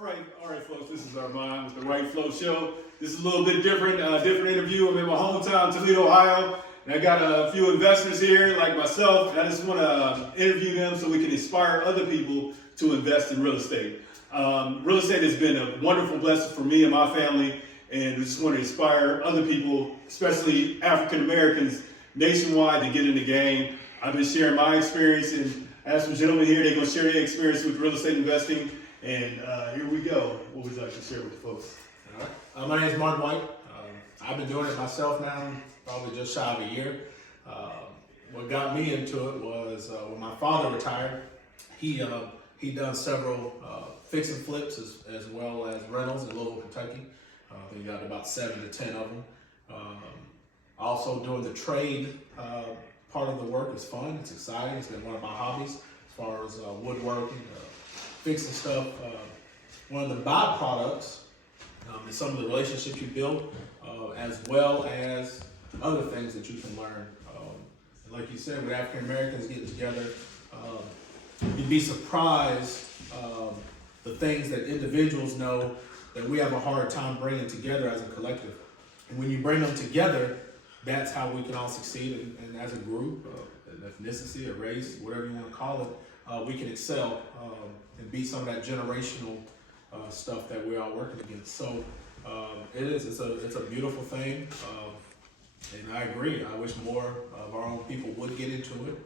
All right, folks. This is Armand with the Wright Flow Show. This is a little bit different, different interview. I'm in my hometown, Toledo, Ohio, and I got a few investors here, like myself. And I just want to interview them so we can inspire other people to invest in real estate. Real estate has been a wonderful blessing for me and my family, and we just want to inspire other people, especially African Americans nationwide, to get in the game. I've been sharing my experience, and I have some gentlemen here. They're going to share their experience with real estate investing. And here we go. What would you like to share with the folks? All right. My name is Mark Wright. I've been doing it myself now, probably just shy of a year. What got me into it was when my father retired. He done several fix and flips as well as rentals in Louisville, Kentucky. He got about 7 to 10 of them. Also doing the trade part of the work is fun. It's exciting. It's been one of my hobbies as far as woodworking. Fixing stuff. One of the byproducts is some of the relationships you build, as well as other things that you can learn. And like you said, with African Americans getting together, you'd be surprised the things that individuals know that we have a hard time bringing together as a collective. And when you bring them together, that's how we can all succeed. And as a group, an ethnicity, a race, whatever you want to call it, we can excel and beat some of that generational stuff that we're all working against. So it's a beautiful thing, and I agree. I wish more of our own people would get into it.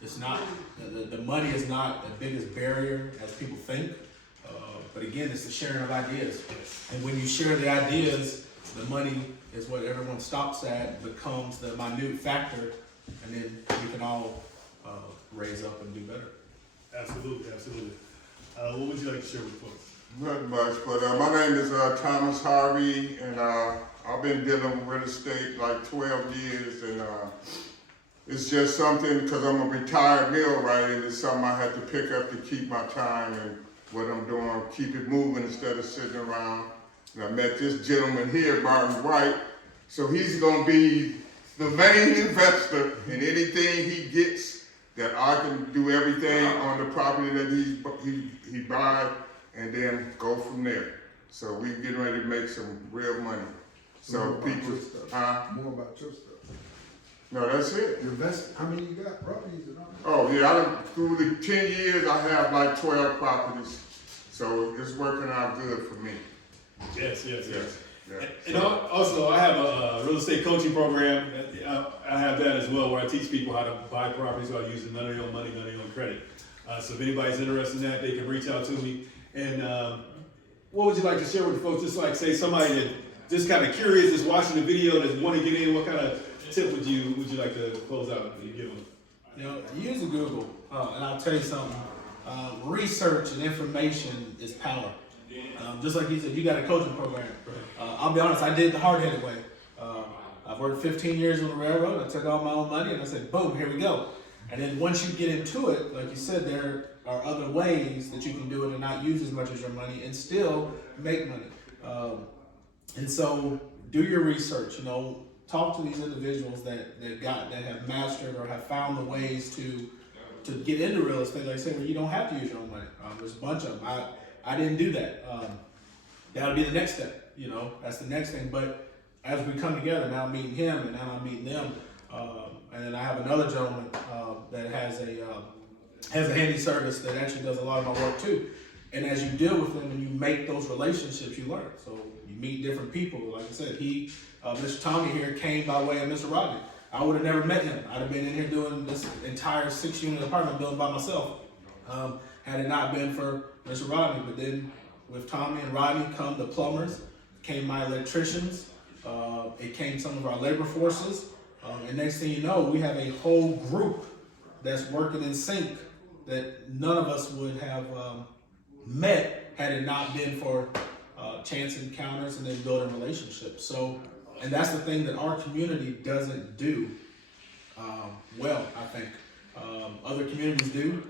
It's not the money is not the biggest barrier as people think, but again, it's the sharing of ideas. And when you share the ideas, the money is what everyone stops at, becomes the minute factor, and then we can all raise up and do better. Absolutely, absolutely. What would you like to share with folks? Not much, but my name is Thomas Harvey, and I've been dealing with real estate like 12 years, and it's just something, because I'm a retired millwright, and it's something I have to pick up to keep my time and what I'm doing, keep it moving instead of sitting around. And I met this gentleman here, Martin Wright, so he's going to be the main investor in anything he gets, that I can do everything on the property that he buys, and then go from there. So we getting ready to make some real money. So people, More about your stuff. No, that's it. Your invest, how many you got? Properties and all? Oh yeah, through the 10 years I have like 12 properties. So it's working out good for me. Yes. Yeah. And also, I have a real estate coaching program. I have that as well, where I teach people how to buy properties without using none of their own money, none of their own credit. So if anybody's interested in that, they can reach out to me. And what would you like to share with the folks? Just like, say, somebody that just kind of curious, is watching the video, that want to get in. What kind of tip would you like to close out and give them? You know, use Google, and I'll tell you something. Research and information is power. Just like you said, you got a coaching program. I'll be honest, I did the hard-headed way. I've worked 15 years on the railroad. I took all my own money and I said, boom, here we go. And then once you get into it, like you said, there are other ways that you can do it and not use as much as your money and still make money. And so do your research, talk to these individuals that have mastered or have found the ways to get into real estate. Like I said, you don't have to use your own money. There's a bunch of them. I didn't do that. That'll be the next step. That's the next thing. But as we come together, now I'm meeting him and now I'm meeting them. And then I have another gentleman that has a handy service that actually does a lot of my work too. And as you deal with them and you make those relationships, you learn. So you meet different people. Like I said, Mr. Tommy here came by way of Mr. Rodney. I would have never met him. I'd have been in here doing this entire 6-unit apartment building by myself, had it not been for Mr. Rodney. But then with Tommy and Rodney come the plumbers, came my electricians, it came some of our labor forces, and next thing you know, we have a whole group that's working in sync that none of us would have met had it not been for chance encounters and then building relationships. So, and that's the thing that our community doesn't do well, I think. Other communities do,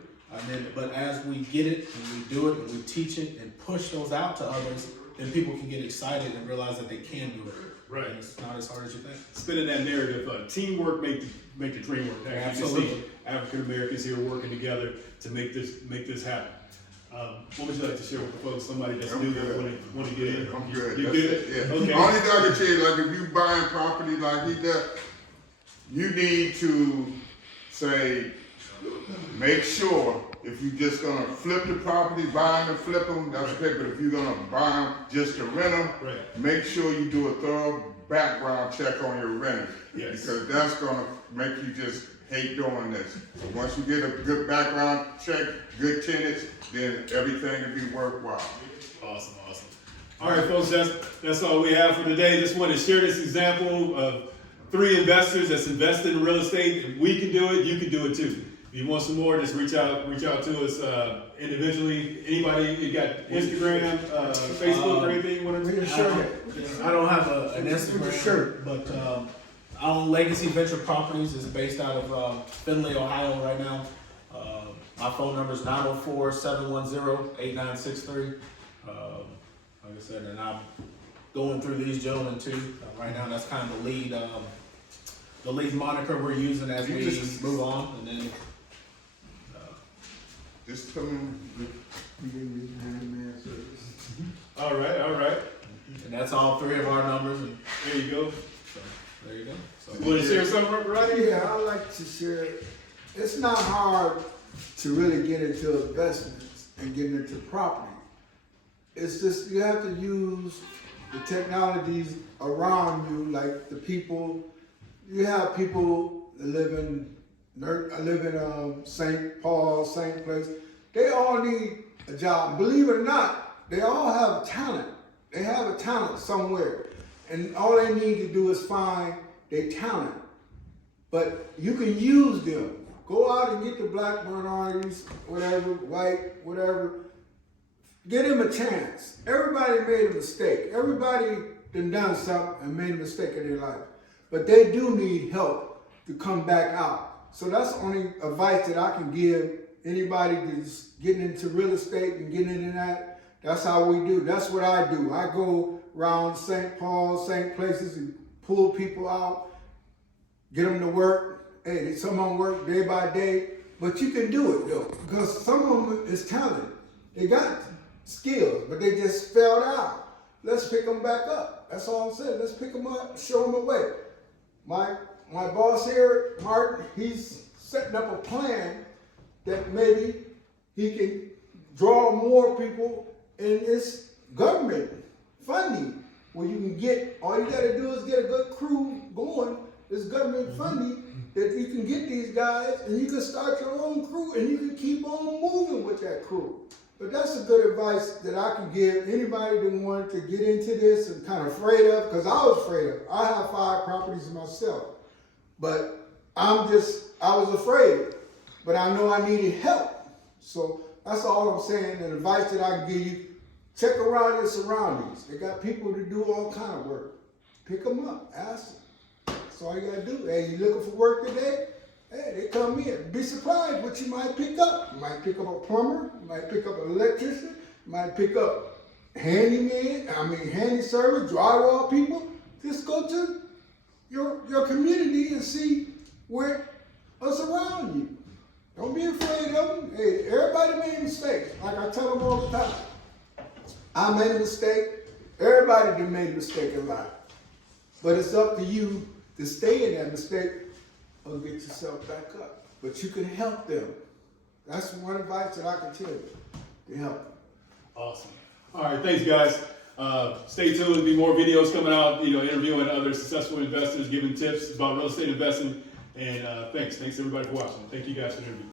but as we get it and we do it and we teach it and push those out to others, then people can get excited and realize that they can do it. Right. And it's not as hard as you think. Spinning that narrative, teamwork make the dream work. Absolutely. African Americans here working together to make this happen. What would you like to share with the folks? Somebody that's I'm new good. that want to get in. I'm good. You That's good? it, yeah. Okay. Only thing I can tell you, like if you buying property like he does, you need to say, make sure if you just gonna flip the property, buy them and flip them, that's okay. But if you're gonna buy them just to rent them, Right. make sure you do a thorough background check on your renters. Yes. Because that's gonna make you just hate doing this. So once you get a good background check, good tenants, then everything will be worthwhile. Awesome, awesome. All right, folks, that's all we have for today. Just want to share this example of 3 investors that's invested in real estate. If we can do it, you can do it too. If you want some more, just reach out to us individually. Anybody, you got Instagram, Facebook, or anything you want to reach? I don't have an Instagram, but I own Legacy Venture Properties. It's based out of Findlay, Ohio right now. My phone number is 904-710-8963. Like I said, and I'm going through these gentlemen too. Right now, that's kind of the lead moniker we're using as we move on. And then Just tell them, You can use handyman service. All right. and that's all 3 of our numbers. And There you go. so there you go. So, Want to share something, Rodney? Yeah, I like to share, it's not hard to really get into investments and get into property. It's just, you have to use the technologies around you, like the people, you have people that live in St. Paul, St. Place. They all need a job. Believe it or not, they all have a talent. They have a talent somewhere. And all they need to do is find their talent. But you can use them. Go out and get the black minorities, whatever, white, whatever. Give them a chance. Everybody made a mistake. Everybody done something and made a mistake in their life. But they do need help to come back out. So that's the only advice that I can give anybody that's getting into real estate and getting into that. That's how we do. That's what I do. I go around St. Paul, St. Places and pull people out, get them to work. Hey, some of them work day by day, but you can do it though, because some of them is talented. They got skills, but they just failed out. Let's pick them back up. That's all I'm saying. Let's pick them up, show them a way. My boss here, Martin, he's setting up a plan that maybe he can draw more people, and it's government funding where you can get, all you gotta do is get a good crew going. It's government funding that you can get these guys and you can start your own crew and you can keep on moving with that crew. But that's a good advice that I can give anybody that wanted to get into this and kind of afraid of, because I was afraid of it. I have 5 properties myself, but I was afraid, but I know I needed help. So that's all I'm saying, and advice that I can give you, check around your surroundings. They got people to do all kind of work. Pick them up, ask them. That's all you gotta do. Hey, you looking for work today? Hey, they come in. Be surprised what you might pick up. You might pick up a plumber, you might pick up an electrician, you might pick up handy service, drywall people. Just go to your community and see what's around you. Don't be afraid of them. Hey, everybody made mistakes. Like I tell them all the time. I made a mistake. Everybody done made a mistake in life. But it's up to you to stay in that mistake or get yourself back up. But you can help them. That's one advice that I can tell you, to help them. Awesome. All right, thanks guys. Stay tuned. There'll be more videos coming out, interviewing other successful investors, giving tips about real estate investing. And thanks everybody for watching. Thank you guys for the interview.